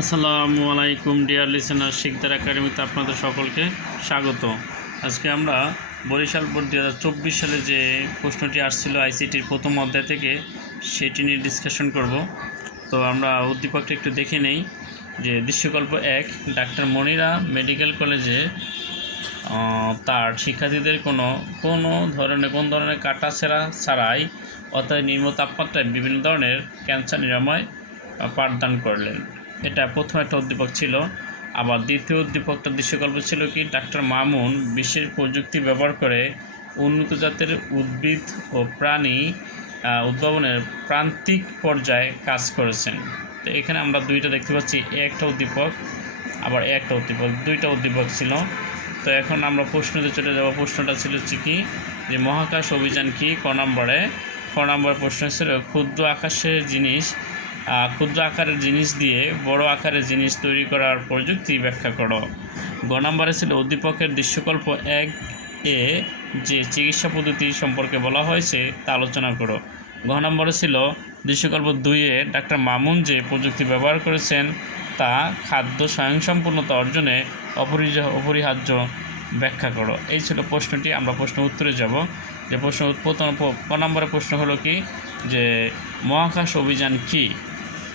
আসসালামু আলাইকুম deer listener Sikdar একাডেমিতে আপনাদের সকলকে স্বাগত। আজকে আমরা বরিশাল বোর্ড দু হাজার চব্বিশ সালে যে প্রশ্নটি আসছিল আইসিটির প্রথম অধ্যায় থেকে, সেটি নিয়ে ডিসকাশন করব। তো আমরা উদ্দীপকটা একটু দেখে নেই যে দৃশ্যকল্প এক, ডাক্তার মনিরা মেডিকেল কলেজে তার শিক্ষার্থীদের কোনো কোনো ধরনের, কোন ধরনের কাটা ছেঁড়া ছাড়াই অর্থাৎ নিম্ন তাপমাত্রায় বিভিন্ন ধরনের ক্যান্সার নিরাময় পাঠদান করলেন। এটা প্রথম একটা উদ্দীপক ছিল। আবার দ্বিতীয় উদ্দীপকটা দৃশ্যকল্প ছিল কি, ডাক্তার মামুন বিশেষ প্রযুক্তি ব্যবহার করে উন্নত জাতের উদ্ভিদ ও প্রাণী উদ্ভাবনের প্রান্তিক পর্যায়ে কাজ করেছেন। তো এখানে আমরা দুইটা দেখতে পাচ্ছি, একটা উদ্দীপক, আবার একটা উদ্দীপক, দুইটা উদ্দীপক ছিল। তো এখন আমরা প্রশ্নতে চলে যাব, প্রশ্নটা ছিল হচ্ছে কি, যে মহাকাশ অভিযান কি, ক নম্বরে? ক নম্বর প্রশ্ন ছিল, ক্ষুদ্র আকাশের জিনিস ক্ষুদ্র আকারের জিনিস দিয়ে বড় আকারের জিনিস তৈরি করার প্রযুক্তি ব্যাখ্যা করো। গ নম্বরে ছিল উদ্দীপকের দৃশ্যকল্প এক এ যে চিকিৎসা পদ্ধতি সম্পর্কে বলা হয়েছে তা আলোচনা করো। ঘ নম্বরে ছিল দৃশ্যকল্প দুইয়ে ডাক্তার মামুন যে প্রযুক্তি ব্যবহার করেছেন তা খাদ্য স্বয়ংসম্পূর্ণতা অর্জনে অপরিহার্য ব্যাখ্যা করো। এই ছিল প্রশ্নটি, আমরা প্রশ্ন উত্তরে যাব। যে প্রশ্ন প্রথম নম্বরের প্রশ্ন হলো কি? যে মহাকাশ অভিযান কি?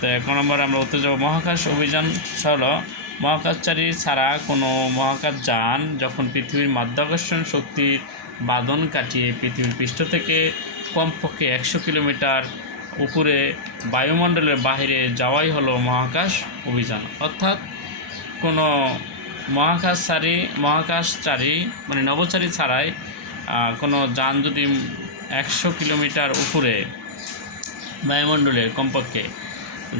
তো এক নম্বরে আমরা উত্তর যাব মহাকাশ অভিযান হলো মহাকাশচারী ছাড়া কোনো মহাকাশ যান যখন পৃথিবীর মাধ্যাকর্ষণ শক্তির বাদন কাটিয়ে পৃথিবীর পৃষ্ঠ থেকে কমপক্ষে একশো কিলোমিটার উপরে বায়ুমণ্ডলের বাইরে যাওয়াই হলো মহাকাশ অভিযান। অর্থাৎ কোনো মহাকাশচারী মহাকাশচারী মানে নভোচারী ছাড়াই কোনো যান যদি একশো কিলোমিটার উপরে বায়ুমণ্ডলের কমপক্ষে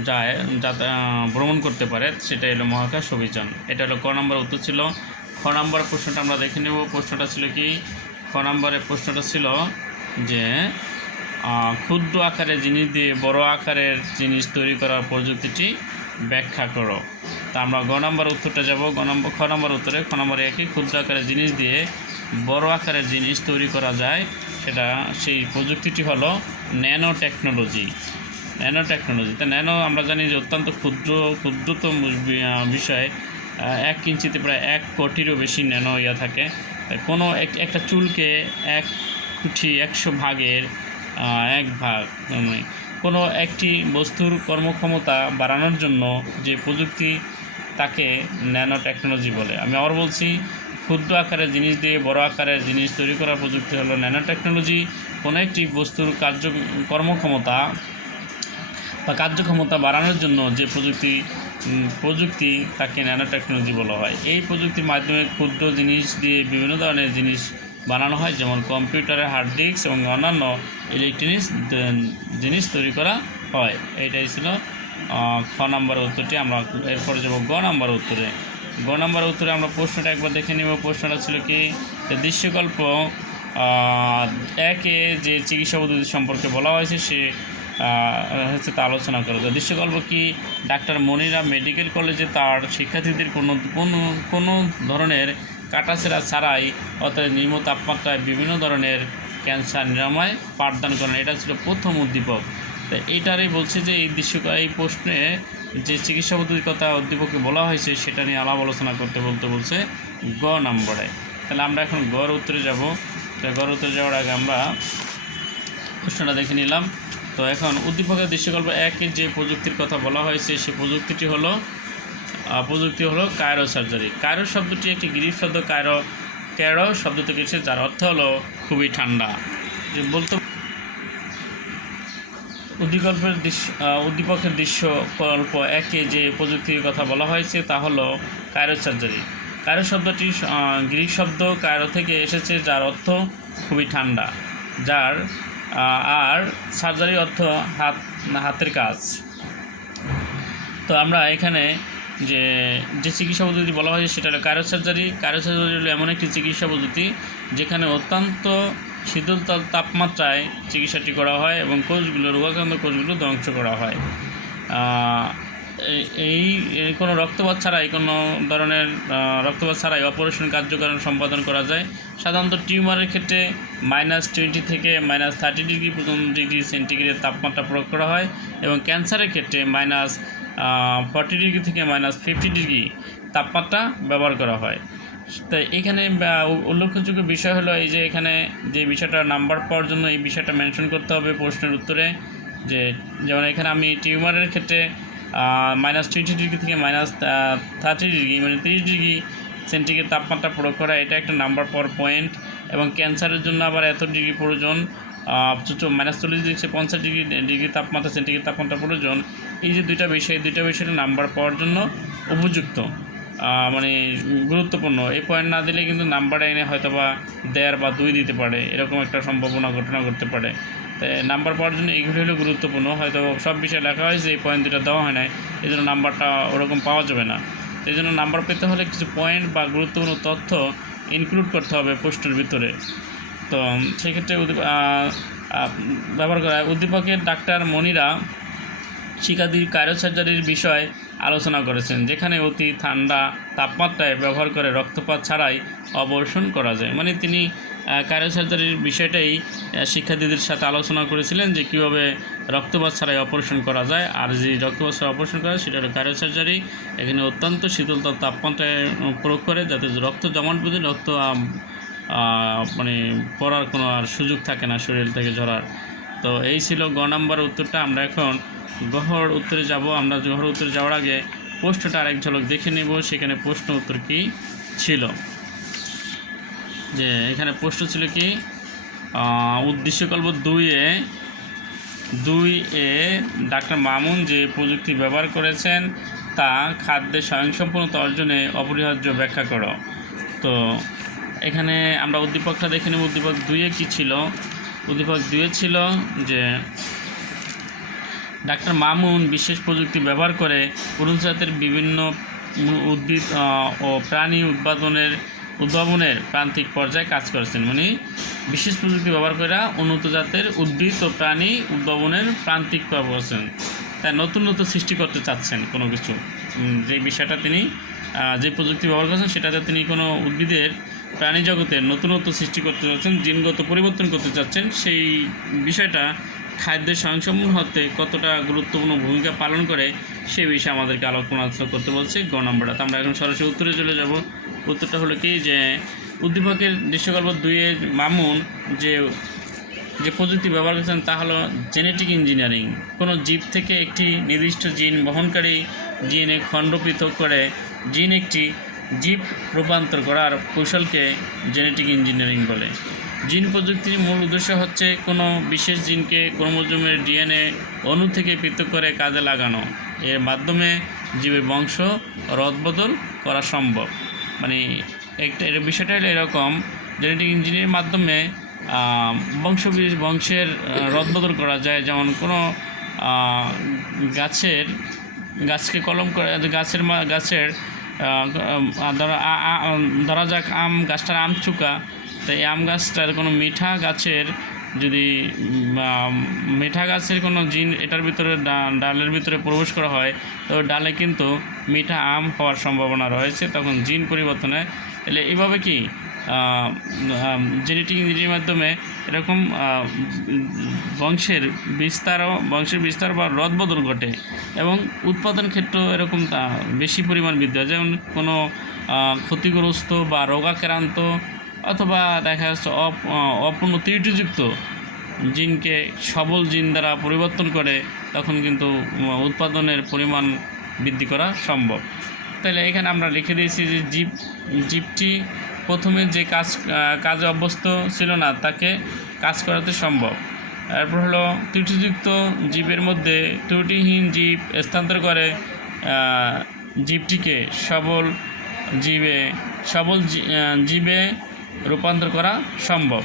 যায়, যাতে, ভ্রমণ করতে পারে, সেটা হলো মহাকাশ অভিযান। এটা হলো ক নম্বর উত্তর ছিল, খ নম্বর প্রশ্নটা আমরা দেখে নেব। প্রশ্নটা ছিল কি? খ নম্বরের প্রশ্নটা ছিল যে ক্ষুদ্র আকারের জিনিস দিয়ে বড় আকারের জিনিস তৈরি করার প্রযুক্তিটি ব্যাখ্যা করো। তা আমরা গ নম্বর উত্তরটা যাব। গ নম্বর, খ নম্বর উত্তরে, খ নম্বরে একই ক্ষুদ্র আকারের জিনিস দিয়ে বড় আকারের জিনিস তৈরি করা যায়। সেটা, সেই প্রযুক্তিটি হলো ন্যানো টেকনোলজি ন্যানো টেকনোলজি তা ন্যানো আমরা জানি যে অত্যন্ত ক্ষুদ্র, ক্ষুদ্রতম বিষয়। এক ইঞ্চিতে প্রায় এক কোটিরও বেশি ন্যানো ইয়া থাকে। কোনো এক, একটা চুলকে এক কুঠি একশো ভাগের এক ভাগ মানে কোনো একটি বস্তুর কর্মক্ষমতা বাড়ানোর জন্য যে প্রযুক্তি তাকে ন্যানো টেকনোলজি বলে। আমি আবার বলছি, ক্ষুদ্র আকারের জিনিস দিয়ে বড় আকারের জিনিস তৈরি করার প্রযুক্তি হলো ন্যানো টেকনোলজি কোনো একটি বস্তুর কার্য, কর্মক্ষমতা বা কার্যক্ষমতা বাড়ানোর জন্য যে প্রযুক্তি প্রযুক্তি তাকে ন্যানো টেকনোলজি বলা হয়। এই প্রযুক্তির মাধ্যমে ক্ষুদ্র জিনিস দিয়ে বিভিন্ন ধরনের জিনিস বানানো হয়, যেমন কম্পিউটারের হার্ড ডিস্ক এবং অন্যান্য ইলেকট্রনিক্স জিনিস তৈরি করা হয়। এইটাই ছিল খ নম্বরের উত্তরটি। আমরা এরপরে যাব গ নম্বর উত্তরে। গ নম্বর উত্তরে আমরা প্রশ্নটা একবার দেখে নেব। প্রশ্নটা ছিল কি? দৃশ্যকল্প একে যে চিকিৎসা পদ্ধতি সম্পর্কে বলা হয়েছে সে হচ্ছে তা আলোচনা করো। তো দৃশ্যকল্প কি ডাক্তার মনিরা মেডিকেল কলেজে তার শিক্ষার্থীদের কোনো কোনো কোনো ধরনের কাটাছেঁড়া ছাড়াই অর্থাৎ নিম্ন তাপমাত্রায় বিভিন্ন ধরনের ক্যান্সার নিরাময় পাঠদান করেন। এটা ছিল প্রথম উদ্দীপক। তো এইটারই বলছে যে এই দৃশ্য, এই প্রশ্নে যে চিকিৎসা পদ্ধতির কথা উদ্দীপকে বলা হয়েছে, সেটা নিয়ে আলাপ আলোচনা করতে বলতে বলছে গ নম্বরে। তাহলে আমরা এখন গড় উত্তরে যাব। তো গড় উত্তরে যাওয়ার আগে আমরা প্রশ্নটা দেখে নিলাম। তো এখন উদ্দীপকের দৃশ্যকল্প একের যে প্রযুক্তির কথা বলা হয়েছে, সেই প্রযুক্তিটি হলো প্রযুক্তি হলো কায়রো সার্জারি। কায়রো শব্দটি একটি গ্রিক শব্দ, কায়রো, ক্যারো শব্দ থেকে এসেছে, যার অর্থ হলো খুবই ঠান্ডা। যে বলতে উদ্দীপকের দৃশ্য উদ্দীপকের দৃশ্যকল্প একে যে প্রযুক্তির কথা বলা হয়েছে, তা হলো কায়রো সার্জারি। কায়রো শব্দটি গ্রিক শব্দ কায়রো থেকে এসেছে, যার অর্থ খুবই ঠান্ডা, যার আর সার্জারি অর্থ হাত হাতের কাজ। তো আমরা এখানে যে যে চিকিৎসা পদ্ধতি বলা হয় সেটা হলো কারও সার্জারি কারও সার্জারি হলো এমন একটি চিকিৎসা পদ্ধতি যেখানে অত্যন্ত শীতল তাপ- তাপমাত্রায় চিকিৎসাটি করা হয় এবং কোষগুলো, রোগাক্রান্ত কোষগুলো ধ্বংস করা হয়। এই- কোনো রক্তপাত ছাড়াই, কোনো ধরনের রক্তপাত ছাড়াই অপারেশন কার্যক্রম সম্পাদন করা যায়। সাধারণত টিউমারের ক্ষেত্রে মাইনাস টোয়েন্টি থেকে মাইনাস থার্টি ডিগ্রি পর্যন্ত ডিগ্রি সেন্টিগ্রেড তাপমাত্রা প্রয়োগ করা হয় এবং ক্যান্সারের ক্ষেত্রে মাইনাস ফর্টি ডিগ্রি থেকে মাইনাস ফিফটি ডিগ্রি তাপমাত্রা ব্যবহার করা হয়। তো এখানে উল্লেখযোগ্য বিষয় হলো এই যে এখানে যে বিষয়টা নাম্বার পাওয়ার জন্য এই বিষয়টা মেনশন করতে হবে প্রশ্নের উত্তরে যে, যেমন এখানে আমি টিউমারের ক্ষেত্রে মাইনাস টোয়েন্টি ডিগ্রি থেকে মাইনাস থার্টি ডিগ্রি মানে তিরিশ ডিগ্রি সেন্টিগ্রেড তাপমাত্রা প্রয়োগ করা, এটা একটা নাম্বার পাওয়ার পয়েন্ট এবং ক্যান্সারের জন্য আবার এত ডিগ্রি প্রয়োজন মাইনাস চল্লিশ ডিগ্রি পঞ্চাশ ডিগ্রি ডিগ্রি তাপমাত্রা সেন্টিগ্রেড তাপমাত্রা প্রয়োজন, এই যে দুইটা বিষয় দুইটা বিষয়ের নাম্বার পাওয়ার জন্য উপযুক্ত মানে গুরুত্বপূর্ণ এই পয়েন্ট না দিলে কিন্তু নাম্বার এনে হয়তো বা দেড় বা দুই দিতে পারে, এরকম একটা সম্ভাবনা, ঘটনা ঘটতে পারে। নাম্বার পাওয়ার জন্য এইগুলি হলো গুরুত্বপূর্ণ। হয়তো সব বিষয়ে লেখা হয়েছে, এই পয়েন্ট দুটো দেওয়া হয় না এই জন্য নাম্বারটা ওরকম পাওয়া যাবে না। এই জন্য নাম্বার পেতে হলে কিছু পয়েন্ট বা গুরুত্বপূর্ণ তথ্য ইনক্লুড করতে হবে পোস্টের ভিতরে। তো, সেক্ষেত্রে ব্যবহার করা। উদ্দীপকের ডাক্তার মনিরা শিক্ষার্থীর সার্জারির বিষয় আলোচনা করেছেন, যেখানে অতি ঠান্ডা তাপমাত্রায় ব্যবহার করে রক্তপাত ছাড়াই অবর্ষণ করা যায়। মানে তিনি কার্যসার্জারির বিষয়টাই শিক্ষার্থীদের সাথে আলোচনা করেছিলেন যে কীভাবে রক্তপাত ছাড়াই অপারেশন করা যায়, আর যে রক্তপাত ছাড়া অপারেশন করা সেটা হলো কার্যসার্জারি এখানে অত্যন্ত শীতলতা তাপমাত্রায় প্রয়োগ করে যাতে রক্ত জমাট বেঁধে রক্ত মানে পড়ার কোনো আর সুযোগ থাকে না শরীর থেকে ঝরার। তো এই ছিল গ নাম্বার উত্তরটা। আমরা এখন গহর উত্তরে যাব। আমরা গহর উত্তরে যাওয়ার আগে প্রশ্নটা আরেক ঝলক দেখে নেব, সেখানে প্রশ্ন উত্তর কি ছিল? যে এখানে প্রশ্ন ছিল কি? উদ্দেশ্যকল্প দুইয়ে দুই এ, ডাক্তার মামুন যে প্রযুক্তি ব্যবহার করেছেন, তা খাদ্যের স্বয়ংসম্পূর্ণতা অর্জনে অপরিহার্য ব্যাখ্যা করো। তো এখানে আমরা উদ্দীপকটা দেখে নেব। উদ্দীপক দুইয়ে কী ছিল? উদ্দীপক দুইয়ে ছিল যে ডাক্তার মামুন বিশেষ প্রযুক্তি ব্যবহার করে পুরুষ জাতের বিভিন্ন উদ্ভিদ ও প্রাণী উৎপাদনের, উদ্ভাবনের প্রান্তিক পর্যায়ে কাজ করেছেন। মানে বিশেষ প্রযুক্তি ব্যবহার করে উন্নত জাতের উদ্ভিদ ও প্রাণী উদ্ভাবনের প্রান্তিক করেছেন তাই নতুন নতুন সৃষ্টি করতে চাচ্ছেন কোনো কিছু। যে বিষয়টা তিনি যে প্রযুক্তি ব্যবহার করেছেন সেটাতে তিনি কোনো উদ্ভিদের, প্রাণী জগতের নতুনত্ব সৃষ্টি করতে চাচ্ছেন, জিনগত পরিবর্তন করতে চাচ্ছেন, সেই বিষয়টা খাদ্যের স্বয়ংসম্পূর্ণ হতে কতটা গুরুত্বপূর্ণ ভূমিকা পালন করে, সে বিষয়ে আমাদেরকে আলোচনা করতে বলছে গ নম্বরটা তো আমরা এখন সরাসরি উত্তরে চলে যাব। উত্তরটা হলো কি যে, উদ্দীপকের দৃশ্যকল্প দুইয়ের মামুন যে যে প্রযুক্তি ব্যবহার করেছেন তা হলো জেনেটিক ইঞ্জিনিয়ারিং। কোনো জীব থেকে একটি নির্দিষ্ট জিন বহনকারী জিনে খণ্ড পৃথক করে জিন একটি জীব রূপান্তর করার কৌশলকে জেনেটিক ইঞ্জিনিয়ারিং বলে। জিন প্রযুক্তির মূল উদ্দেশ্য হচ্ছে কোনো বিশেষ জিনকে ক্রোমোজোমের ডিএনএ অণু থেকে পৃথক করে কাজে লাগানো। এর মাধ্যমে জীবের বংশ, রদবদল করা সম্ভব। মানে একটা, এর বিষয়টা হলো এরকম জেনেটিক ইঞ্জিনিয়ারিং মাধ্যমে বংশ বংশের রদবদল করা যায়। যেমন কোনো গাছের, গাছকে কলম করে, গাছের গাছের ধরা যাক আম, গাছটার আম চুকা তো এই আম গাছটার কোনো মিঠা গাছের যদি মিঠা গাছের কোনো জিন এটার ভিতরে ডালের ভিতরে প্রবেশ করা হয়, তো ডালে কিন্তু মিঠা আম হওয়ার সম্ভাবনা রয়েছে, তখন জিন পরিবর্তন। তাহলে এইভাবে কি জেনেটিক ইঞ্জিনিয়ারিং মাধ্যমে এরকম বংশের বিস্তারও, বংশের বিস্তার বা রদবদল ঘটে এবং উৎপাদন ক্ষেত্র এরকম তা বেশি পরিমাণ বৃদ্ধি হয়? যেমন কোনো ক্ষতিগ্রস্ত বা রোগাক্রান্ত অথবা দেখা যাচ্ছে অপ- অপূর্ণ ত্রুটিযুক্ত জিনকে সবল জিন দ্বারা পরিবর্তন করে তখন কিন্তু উৎপাদনের পরিমাণ বৃদ্ধি করা সম্ভব। তাহলে এখানে আমরা লিখে দিয়েছি যে জীব, জীবটি প্রথমে যে কাজ কাজে অভ্যস্ত ছিল না, তাকে কাজ করাতে সম্ভব। এরপর হলো ত্রুটিযুক্ত জীবের মধ্যে ত্রুটিহীন জীব স্থানান্তর করে জীবটিকে সবল জীবে সবল জীবে রূপান্তর করা সম্ভব।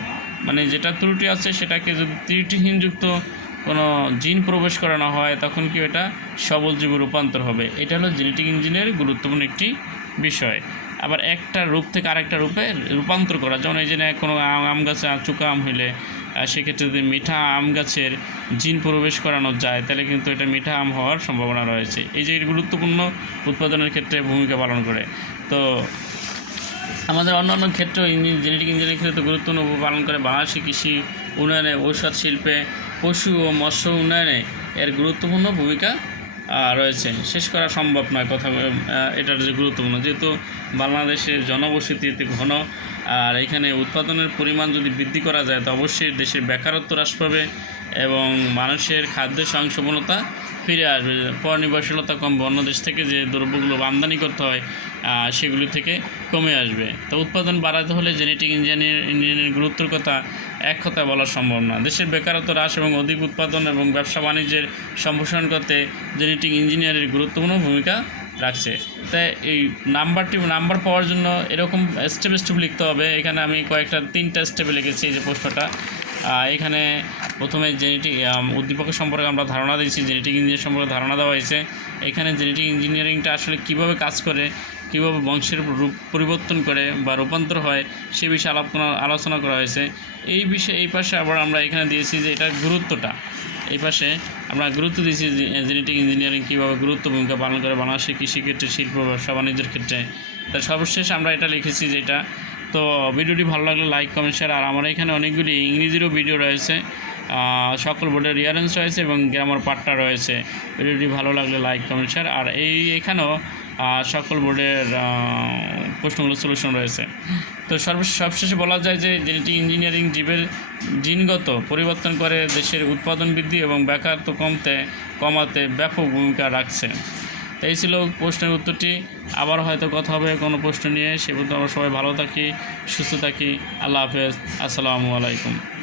মানে যেটা ত্রুটি আছে সেটাকে যদি ত্রুটিহীনযুক্ত কোনো জিন প্রবেশ করানো হয়, তখন কি এটা সবল জীবে রূপান্তর হবে? এটা হলো জেনেটিক ইঞ্জিনিয়ারিং গুরুত্বপূর্ণ একটি বিষয়। আবার একটা রূপ থেকে আরেকটা রূপে রূপান্তর করা। যেমন এই যে কোনো আম গাছে চুকা আম হইলে সেক্ষেত্রে যদি মিঠা আম গাছের জিন প্রবেশ করানো যায়, তাহলে কিন্তু এটা মিঠা আম হওয়ার সম্ভাবনা রয়েছে। এই যে গুরুত্বপূর্ণ উৎপাদনের ক্ষেত্রে ভূমিকা পালন করে। তো আমাদের অন্যান্য ক্ষেত্র জেনেটিক ইঞ্জিনিয়ারিং ক্ষেত্রে গুরুত্বপূর্ণ পালন করে। বাংলাদেশি কৃষি উন্নয়নে, ঔষধ শিল্পে, পশু ও মৎস্য উন্নয়নে এর গুরুত্বপূর্ণ ভূমিকা রয়েছে। শেষ করা সম্ভব নয় কথা এটার যে গুরুত্বপূর্ণ। যেহেতু বাংলাদেশের জনবসতি ঘন, আর এখানে উৎপাদনের পরিমাণ যদি বৃদ্ধি করা যায়, তো অবশ্যই দেশের বেকারত্ব হ্রাস পাবে এবং মানুষের খাদ্য সংসবনতা ফিরে আসবে পরনির্ভরশীলতা কমবে। অন্য দেশ থেকে যে দ্রব্যগুলো আমদানি করতে হয় সেগুলি থেকে কমে আসবে। তো উৎপাদন বাড়াতে হলে জেনেটিক ইঞ্জিনিয়ার ইঞ্জিনিয়ারিং গুরুত্বের কথা এক কথায় বলা সম্ভব না। দেশের বেকারত্ব হ্রাস এবং অধিক উৎপাদন এবং ব্যবসা বাণিজ্যের সম্প্রসারণ করতে জেনেটিক ইঞ্জিনিয়ারের গুরুত্বপূর্ণ ভূমিকা রাখছে। তাই এই নাম্বারটি, নাম্বার পাওয়ার জন্য এরকম স্টেপ স্টেপ লিখতে হবে। এখানে আমি কয়েকটা, তিনটা স্টেপে লিখেছি এই যে প্রশ্নটা। এখানে প্রথমে জেনেটিক উদ্দীপকের সম্পর্কে আমরা ধারণা দিয়েছি জেনেটিক ইঞ্জিনিয়ার সম্পর্কে ধারণা দেওয়া হয়েছে। এখানে জেনেটিক ইঞ্জিনিয়ারিংটা আসলে কীভাবে কাজ করে, কীভাবে বংশের রূপ পরিবর্তন করে বা রূপান্তর হয়, সে বিষয়ে আলোচনা আলোচনা করা হয়েছে। এই বিষয়ে, এই পাশে আবার আমরা এখানে দিয়েছি যে এটার গুরুত্বটা। এই পাশে আমরা গুরুত্ব দিয়েছি জেনেটিক ইঞ্জিনিয়ারিং কীভাবে গুরুত্ব ভূমিকা পালন করে বাংলাদেশের কৃষিক্ষেত্রে, শিল্প ব্যবসা, বাণিজ্যের ক্ষেত্রে। তা সর্বশেষ আমরা এটা লিখেছি যেটা তো ভিডিওটি ভালো লাগলে লাইক কমেন্ট শেয়ার আর আমার এখানে অনেকগুলি ইংরেজিরও ভিডিও রয়েছে। সকল বোর্ডের রিয়ারেন্স রয়েছে এবং গ্রামার পার্টটা রয়েছে। ভিডিওটি ভালো লাগলে লাইক কমেন্ট শেয়ার আর এই এখানেও সকল বোর্ডের প্রশ্নগুলো সলিউশন রয়েছে। তো সর্বশেষ, সবশেষে বলা যায় যে জেনেটিক ইঞ্জিনিয়ারিং জীবের জিনগত পরিবর্তন করে দেশের উৎপাদন বৃদ্ধি এবং বেকারত্ব কমতে, কমাতে ব্যাপক ভূমিকা রাখছে। তো এই ছিল প্রশ্নের উত্তরটি। আবার হয়তো কথা হবে কোনো প্রশ্ন নিয়ে। সে পর্যন্ত আমরা সবাই ভালো থাকি, সুস্থ থাকি। আল্লাহ হাফেজ। আসসালামু আলাইকুম।